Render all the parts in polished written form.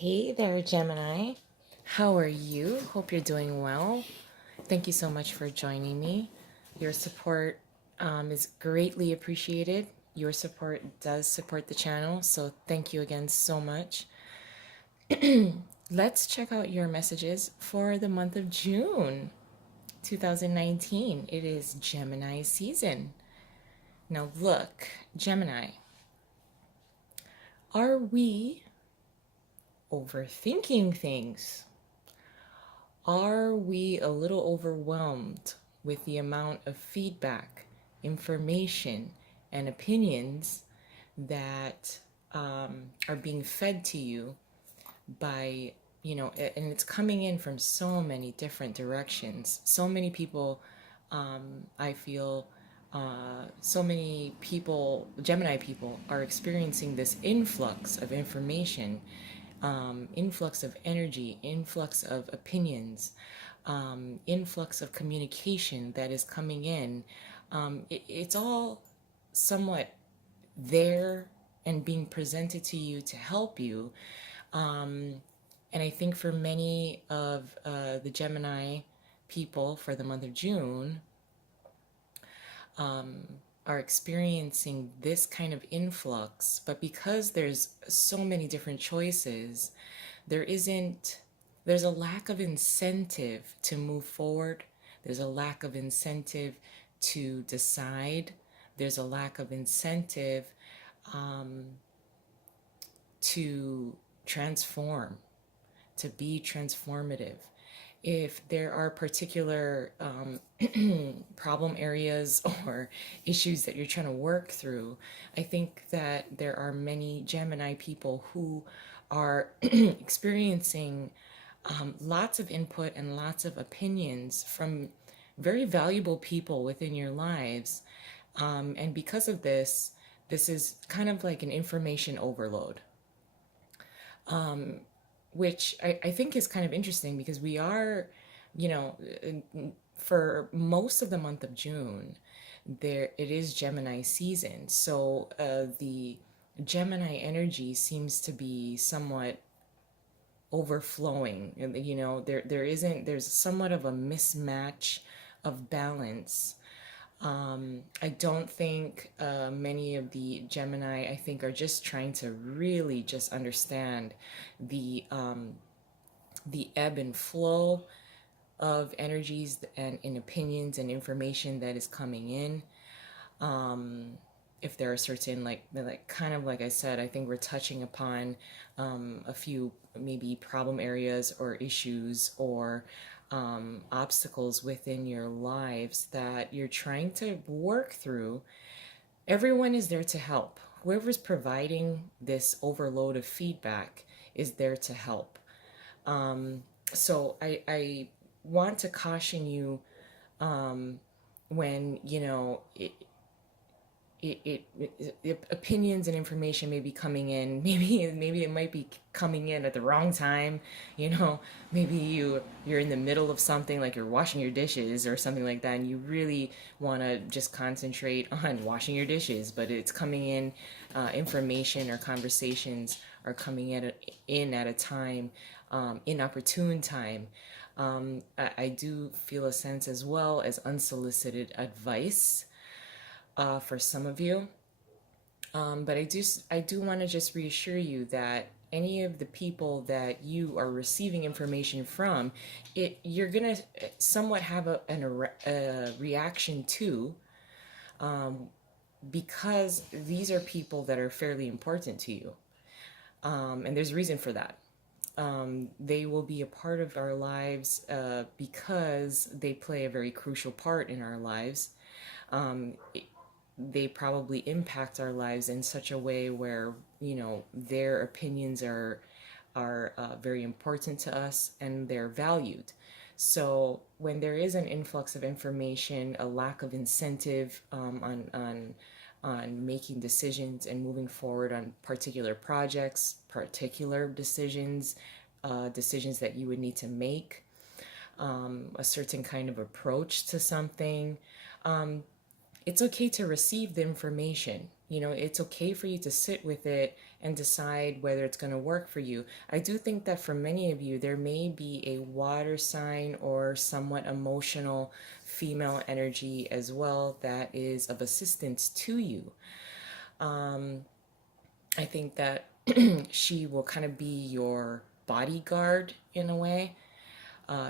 Hey there, Gemini. How are you? Hope you're doing well. Thank you so much for joining me. Your support is greatly appreciated. Your support does support the channel, so thank you again so much. Let's check out your messages for the month of June 2019. It is Gemini season. Now, look, Gemini, are we overthinking things? Are we a little overwhelmed with the amount of feedback, information, and opinions that are being fed to you by, and it's coming in from so many different directions. So many people, I feel, so many people, Gemini people, are experiencing this influx of information, influx of energy, influx of opinions, influx of communication that is coming in. It's all somewhat there and being presented to you to help you. And I think for many of the Gemini people for the month of June, are experiencing this kind of influx, but because there's so many different choices, there's a lack of incentive to move forward. There's a lack of incentive to decide. There's a lack of incentive to transform, to be transformative. If there are particular problem areas or issues that you're trying to work through, I think that there are many Gemini people who are experiencing lots of input and lots of opinions from very valuable people within your lives. And because of this, this is kind of like an information overload, which I think is kind of interesting because we are, you know, for most of the month of June, there it is Gemini season. So the Gemini energy seems to be somewhat overflowing. There's somewhat of a mismatch of balance. I don't think many of the Gemini, I think, are just trying to really just understand the ebb and flow of energies and in opinions and information that is coming in. If there are certain like kind of like I said, I think we're touching upon a few maybe problem areas or issues or obstacles within your lives that you're trying to work through. Everyone is there to help. Whoever's providing this overload of feedback is there to help. So I want to caution you when opinions and information may be coming in. Maybe it might be coming in at the wrong time. Maybe you're in the middle of something, like you're washing your dishes or something like that, and you really want to just concentrate on washing your dishes, but it's coming in, information or conversations are coming in at a time, inopportune time. I do feel a sense as well as unsolicited advice for some of you. But I do want to just reassure you that any of the people that you are receiving information from, you're gonna somewhat have a reaction to, because these are people that are fairly important to you, and there's a reason for that. They will be a part of our lives because they play a very crucial part in our lives. They probably impact our lives in such a way where their opinions are very important to us and they're valued. So when there is an influx of information, a lack of incentive on making decisions and moving forward on particular projects, particular decisions, decisions that you would need to make, a certain kind of approach to something. It's okay to receive the information. It's okay for you to sit with it and decide whether it's going to work for you. I do think that for many of you, there may be a water sign or somewhat emotional female energy as well that is of assistance to you. I think that she will kind of be your bodyguard in a way.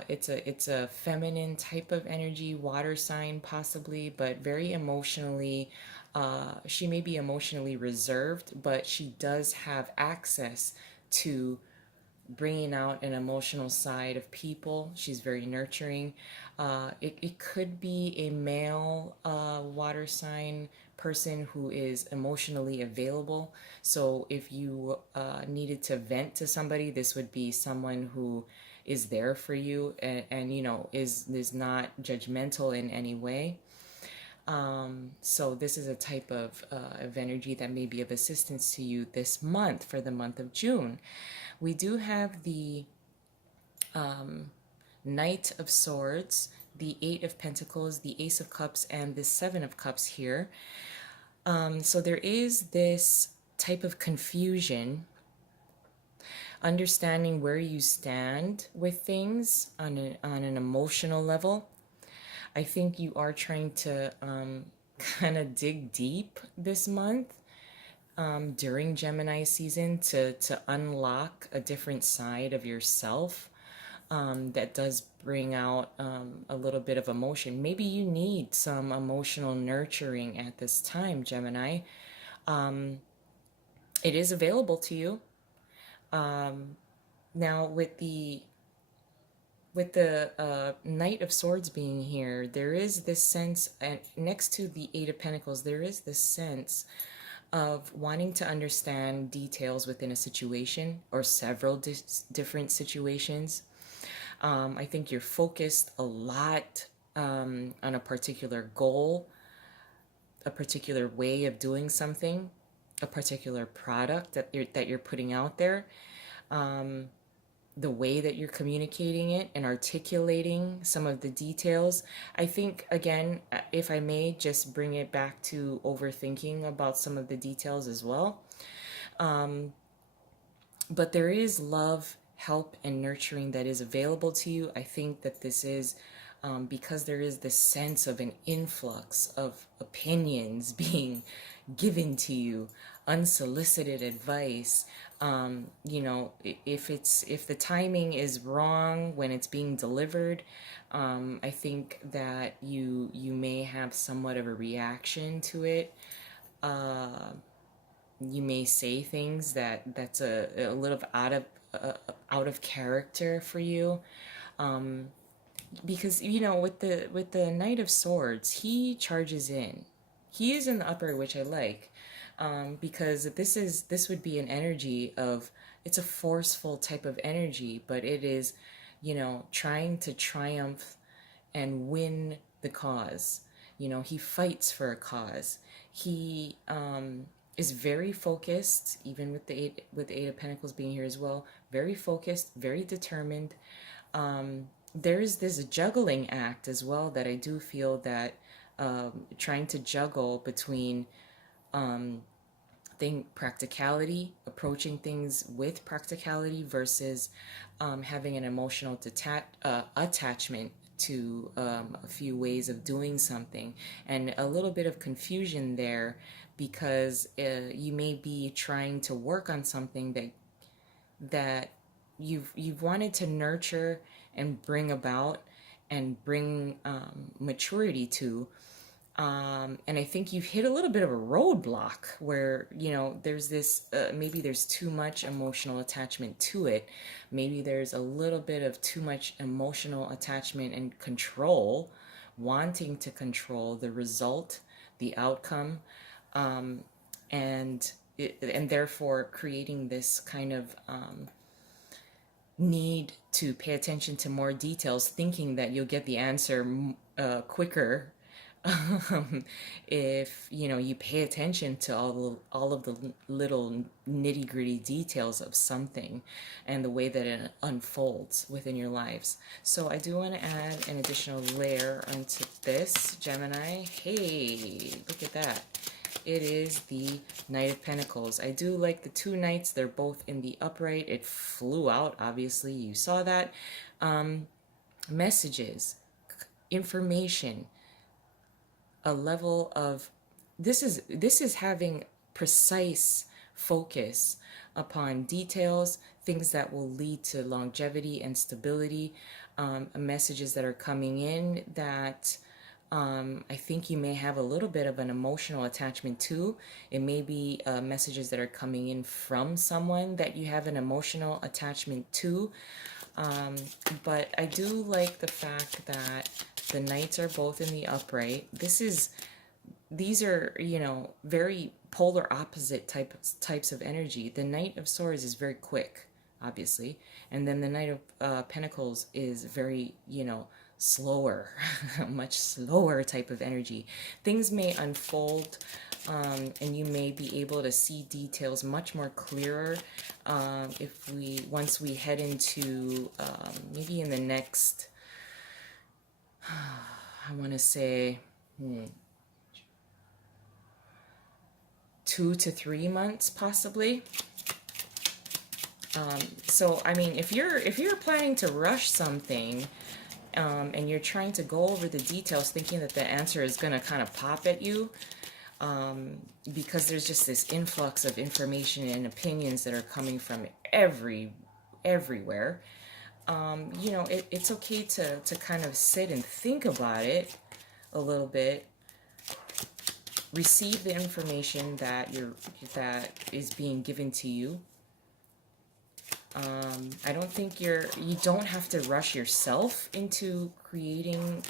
It's a feminine type of energy, water sign possibly, but very emotionally. She may be emotionally reserved, but she does have access to bringing out an emotional side of people. She's very nurturing. It could be a male water sign person who is emotionally available. So if you needed to vent to somebody, this would be someone who is there for you and you know is not judgmental in any way. So this is a type of energy that may be of assistance to you this month for the month of June. We do have the Knight of Swords, the Eight of Pentacles, the Ace of Cups, and the Seven of Cups here. So there is this type of confusion, understanding where you stand with things on an emotional level. I think you are trying to kind of dig deep this month during Gemini season to unlock a different side of yourself that does bring out a little bit of emotion. Maybe you need some emotional nurturing at this time, Gemini. It is available to you. Now with the Knight of Swords being here, there is this sense, and next to the Eight of Pentacles, there is this sense of wanting to understand details within a situation or several different situations. I think you're focused a lot on a particular goal, a particular way of doing something, a particular product that you're putting out there. The way that you're communicating it and articulating some of the details. I think, again, if I may just bring it back to overthinking about some of the details as well. But there is love, help, and nurturing that is available to you. I think that this is because there is this sense of an influx of opinions being given to you, unsolicited advice. You know, if the timing is wrong when it's being delivered, I think that you may have somewhat of a reaction to it. You may say things that's a little out of character for you. Because you know, with the Knight of Swords, he charges in. He is in the upper, which I like, because this would be an energy of, it's a forceful type of energy, but it is, you know, trying to triumph and win the cause. You know, he fights for a cause. He is very focused, even with the Eight of Pentacles being here as well. Very focused, very determined. There is this juggling act as well that I do feel that trying to juggle between practicality, approaching things with practicality versus having an emotional attachment to a few ways of doing something, and a little bit of confusion there because you may be trying to work on something that you've wanted to nurture and bring about and bring maturity to. And I think you've hit a little bit of a roadblock where, you know, there's this, maybe there's too much emotional attachment to it. Maybe there's a little bit of too much emotional attachment and control, wanting to control the result, the outcome, and therefore creating this kind of need to pay attention to more details, thinking that you'll get the answer quicker if you know you pay attention to all of the little nitty-gritty details of something and the way that it unfolds within your lives. So I do want to add an additional layer onto this, Gemini. Hey, look at that. it is the Knight of Pentacles. I do like the two knights. They're both in the upright. It flew out, obviously. You saw that. Messages, information, a level of this is having precise focus upon details, things that will lead to longevity and stability, messages that are coming in that I think you may have a little bit of an emotional attachment to. It may be messages that are coming in from someone that you have an emotional attachment to. But I do like the fact that the knights are both in the upright. These are, very polar opposite types of energy. The Knight of Swords is very quick, obviously, and then the Knight of Pentacles is very, slower, much slower type of energy. Things may unfold, and you may be able to see details much more clearer once we head into maybe in the next, I want to say, 2 to 3 months possibly. So I mean, if you're planning to rush something, and you're trying to go over the details thinking that the answer is going to kind of pop at you, because there's just this influx of information and opinions that are coming from everywhere, it's okay to kind of sit and think about it a little bit, receive the information that is being given to you. I don't think you don't have to rush yourself into creating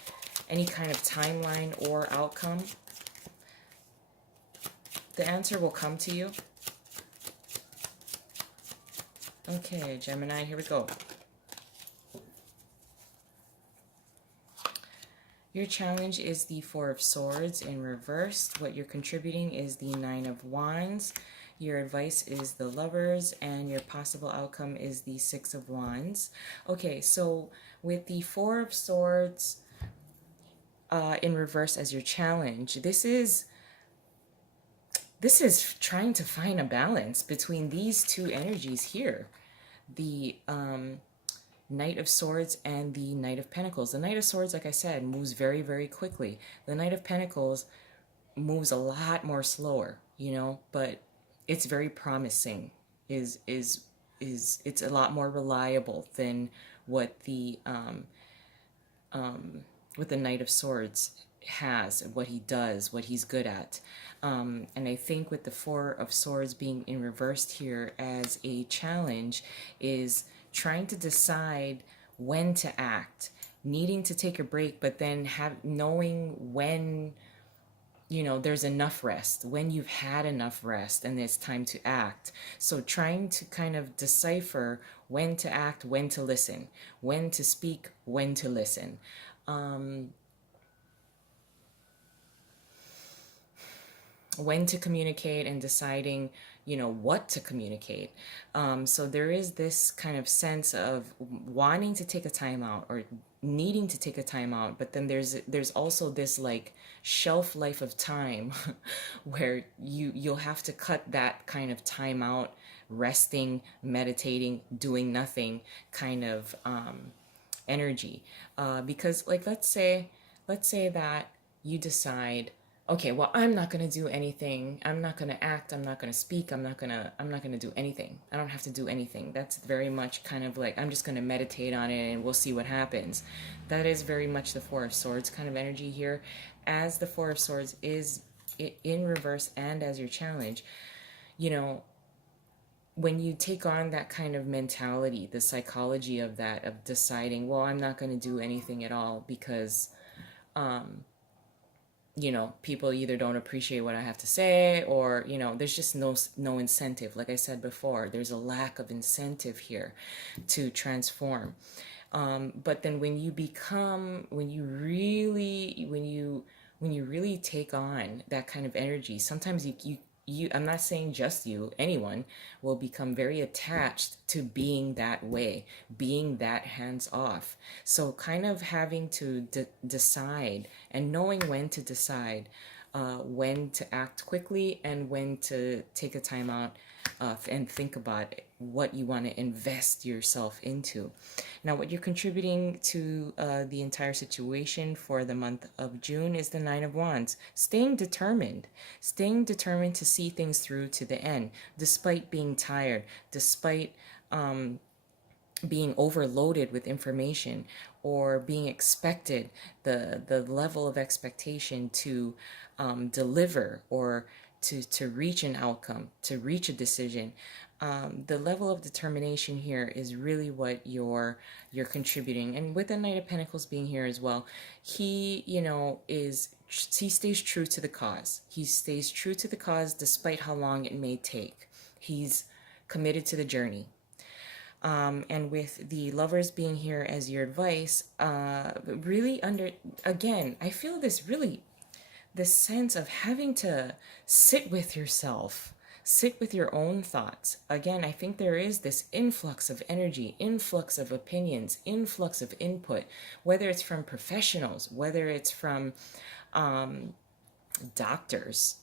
any kind of timeline or outcome. The answer will come to you. Okay, Gemini, here we go. Your challenge is the Four of Swords in reverse. What you're contributing is the Nine of Wands. Your advice is the Lovers, and your possible outcome is the Six of Wands. Okay, so with the Four of Swords in reverse as your challenge, this is trying to find a balance between these two energies here. The Knight of Swords and the Knight of Pentacles. The Knight of Swords, like I said, moves very, very quickly. The Knight of Pentacles moves a lot more slower, but it's very promising. It's a lot more reliable than what the Knight of Swords has, what he does, what he's good at. And I think with the Four of Swords being in reversed here as a challenge is trying to decide when to act, needing to take a break, but then knowing when, there's enough rest, when you've had enough rest and it's time to act. So trying to kind of decipher when to act, when to listen, when to speak, when to listen. When to communicate and deciding, what to communicate. So there is this kind of sense of wanting to take a time out or needing to take a time out, but then there's also this like shelf life of time where you'll have to cut that kind of time out, resting, meditating, doing nothing kind of energy, because like let's say that you decide, okay, well, I'm not going to do anything. I'm not going to act. I'm not going to speak. I'm not going to do anything. I don't have to do anything. That's very much kind of like, I'm just going to meditate on it and we'll see what happens. That is very much the Four of Swords kind of energy here. As the Four of Swords is in reverse and as your challenge, when you take on that kind of mentality, the psychology of that, of deciding, well, I'm not going to do anything at all because, people either don't appreciate what I have to say or, there's just no incentive. Like I said before, there's a lack of incentive here to transform. But then when you really take on that kind of energy, sometimes I'm not saying just you, anyone will become very attached to being that way, being that hands off. So kind of having to decide and knowing when to decide when to act quickly and when to take a time out and think about what you want to invest yourself into. Now, what you're contributing to the entire situation for the month of June is the Nine of Wands. Staying determined to see things through to the end, despite being tired, despite being overloaded with information, or being expected, the level of expectation to deliver, or to reach an outcome, to reach a decision. The level of determination here is really what you're contributing. And with the Knight of Pentacles being here as well, he, he stays true to the cause. He stays true to the cause despite how long it may take. He's committed to the journey. And with the Lovers being here as your advice, really again, I feel this sense of having to sit with yourself, sit with your own thoughts. Again, I think there is this influx of energy, influx of opinions, influx of input, whether it's from professionals, whether it's from doctors,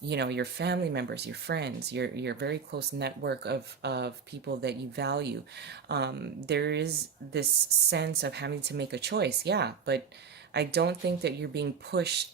your family members, your friends, your very close network of people that you value. There is this sense of having to make a choice, yeah, but I don't think that you're being pushed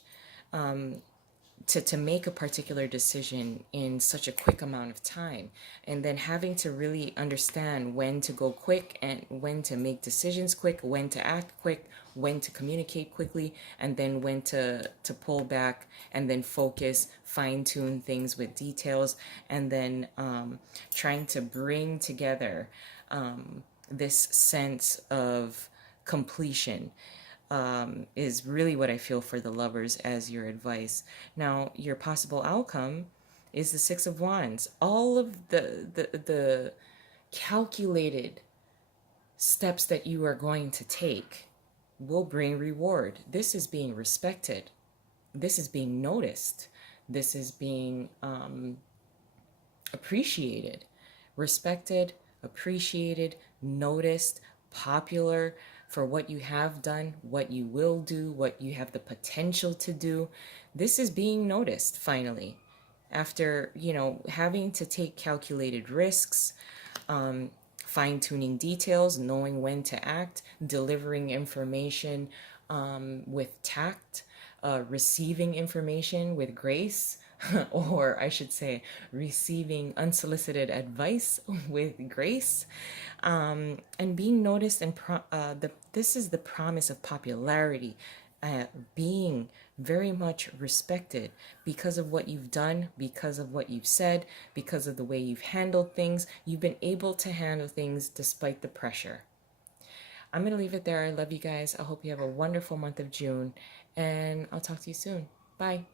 to make a particular decision in such a quick amount of time, and then having to really understand when to go quick and when to make decisions quick, when to act quick, when to communicate quickly, and then when to pull back and then focus, fine-tune things with details, and then trying to bring together this sense of completion. Is really what I feel for the Lovers as your advice. Now, your possible outcome is the Six of Wands. All of the calculated steps that you are going to take will bring reward. This is being respected. This is being noticed. This is being appreciated, respected, appreciated, noticed, popular for what you have done, what you will do, what you have the potential to do. This is being noticed finally. After, having to take calculated risks, fine-tuning details, knowing when to act, delivering information with tact, receiving information with grace, or I should say, receiving unsolicited advice with grace, and being noticed. And this is the promise of popularity, being very much respected because of what you've done, because of what you've said, because of the way you've handled things. You've been able to handle things despite the pressure. I'm going to leave it there. I love you guys. I hope you have a wonderful month of June, and I'll talk to you soon. Bye.